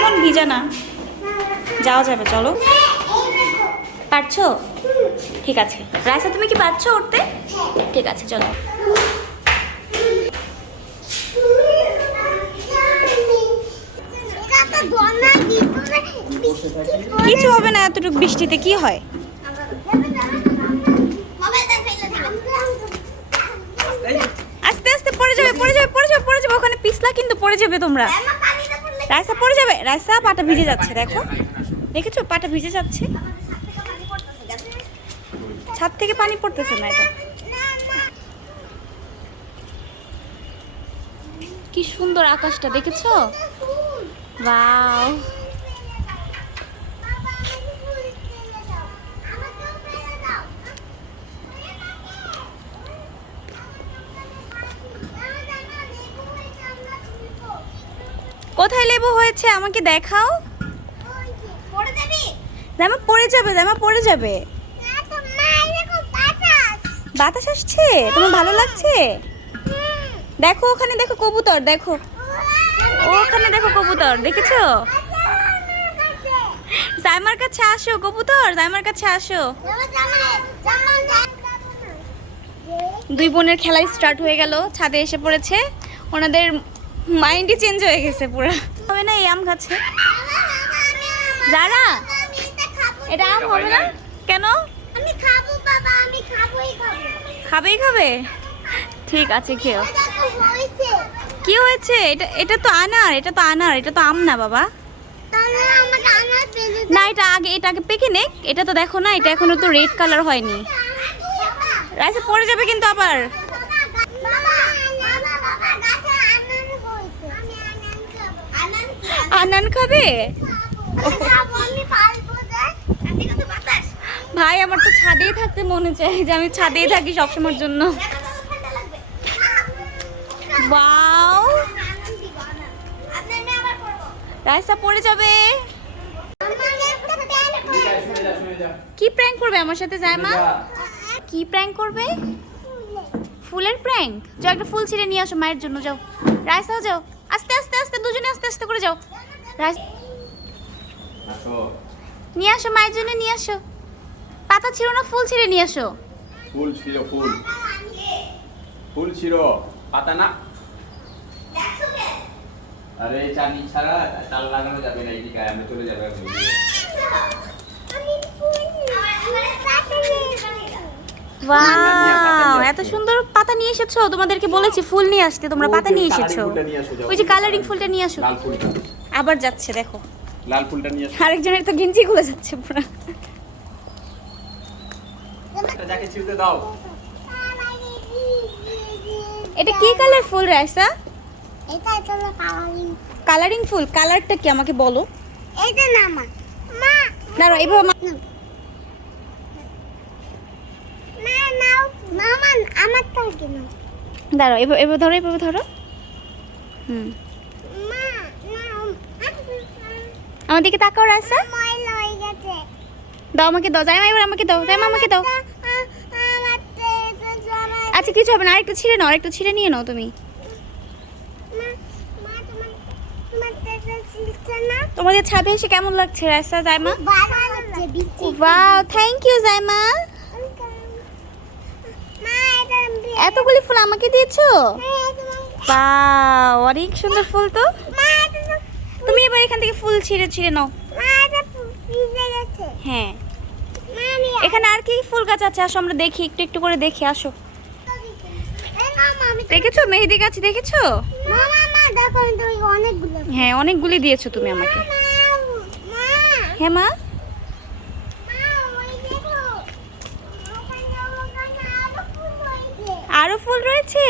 কোন ভিজা না যাওয়া যাবে, চলো। পারছো? ঠিক আছে। রাইসা তুমি কি পারছো উঠতে? ঠিক আছে, চলো। কিছু হবে না, এতটুকু বৃষ্টিতে কি হয়? আস্তে আস্তে পড়ে যাবে, পড়ে যাবে, পড়ে যাবে, পড়ে যাবে। ওখানে পিছলা কিন্তু পড়ে যাবে তোমরা। রাইসা পড়ে যাবে। রাইসা পাটা ভিজে যাচ্ছে, দেখো, দেখেছো পাটা ভিজে যাচ্ছে। ছাদ থেকে পানি পড়তেছে না। এটা কি সুন্দর আকাশটা, দেখেছো? ওয়াও, কোথায় লেবু হয়েছে আমাকে দেখাও। জামা পড়ে যাবে, জামা পড়ে যাবে। বাতাস আসছে, তোমার ভালো লাগছে? দেখো ওখানে, দেখো কবুতর, দেখো ওখানে, দেখো কবুতর, দেখেছো? জাইমার কাছে আসো কবুতর, জাইমার কাছে আসো। দুই বোনের খেলাই স্টার্ট হয়ে গেল, ছাদে এসে পড়েছে। ওনাদের মাইন্ডই চেঞ্জ হয়ে গেছে পুরো। হবে না এই আম গাছে? যারা এটা আম হবে না কেন? আমি খাবো বাবা, আমি খাবোই খাবো। খাবেই খাবে, ঠিক আছে খেও। কি হয়েছে? এটা এটা তো আনার, এটা তো আনার, এটা তো আম না বাবা। তাহলে আমাকে আনার পেলে না, এটা আগে, এটা আগে পেকে নেক। এটা তো দেখো না, এটা এখনো তো রেড কালার হয়নি। রাইসে পড়ে যাবে কিন্তু আবার। আনান খাবে? ভাই আমার তো ছাদেই থাকতে মনে চায়, যে আমি ছাদেই থাকি সবসময়ের জন্য। ওয়াও, রাইসা পড়ে যাবে। কি প্র্যাঙ্ক করবে আমার সাথে জাইমা? কি প্র্যাঙ্ক করবে? ফুলের প্র্যাঙ্ক? যাও একটা ফুল ছিঁড়ে নিয়ে আসো মায়ের জন্য, যাও। রাইসাও যাও, আস্তে আস্তে আস্তে, দুজনে আস্তে আস্তে করে যাও। নিয়ে আসো মায়ের জন্য, নিয়ে আসো। পাতা ছিঁড়ো না, ফুল ছিঁড়ে নিয়ে আসো। ফুল ছিঁড়ো, ফুল ফুল ছিঁড়ো, পাতা না। আরে চাবি ছাড়া তাল লাগানো যাবে না, এদিকে আমরা চলে যাবে। ওয়াও, এত সুন্দর পাতা নিয়ে এসেছো। তোমাদেরকে বলেছি ফুল নিয়ে আসতে, তোমরা পাতা নিয়ে এসেছো। ওই যে কালারিং ফুলটা নিয়ে আসো। লাল ফুলটা, আবার যাচ্ছে দেখো। লাল ফুলটা নিয়ে আসো। আরেকজনের তো গিঞ্জি খুলে যাচ্ছে পুরো। এটা যাকে ছিঁড়তে দাও। এটা কি কালার ফুল রাইসা? এটা হলো কালারিং। কালারিং ফুল, কালারটা কি আমাকে বলো? এটা না মা, মা দাঁড়াও এইভাবে না নাও মামা, আমার তো কেন? দাঁড়াও, এভাবে এভাবে ধরো, এভাবে ধরো। মা নাও, আমার দিকে তাকাও রাইসা। ময়লা হয়ে গেছে। দাও আমাকে, দাও জাইমা, এবার আমাকে দাও, জাইমা আমাকে দাও। আমার তো এটা জানা। আচ্ছা কিছু হবে না, আরেকটু ছিঁড়ে নাও, আরেকটু ছিঁড়ে নিয়ে নাও তুমি। মা মা তোমার এটা ছিলছে না? তোমাদের ছাদে এসে কেমন লাগছে রাইসা, জাইমা? ভালো লাগছে বিচি। Wow, thank you Zaima. মা এটা এতগুলি ফুল আমাকে দিয়েছো? তোমার ওয়াও, অনেক সুন্দর ফুল তো। মা এটা তুমি এবার এখান থেকে ফুল ছিঁড়ে ছিঁড়ে নাও। মা এটা ভিজে গেছে। হ্যাঁ, মা আমি এখানে আর কি ফুল গাছ আছে, আসো আমরা দেখি, একটু একটু করে দেখি, আসো। এই না মা আমি দেখেছো মেহেদি গাছ, দেখেছো? মা দেখো আমি তো অনেকগুলো। হ্যাঁ, অনেকগুলি দিয়েছো তুমি আমাকে। মা হ্যাঁ মা, মা ওই দেখো ওখানে আরো ফুল হয়েছে। আরো ফুল রয়েছে।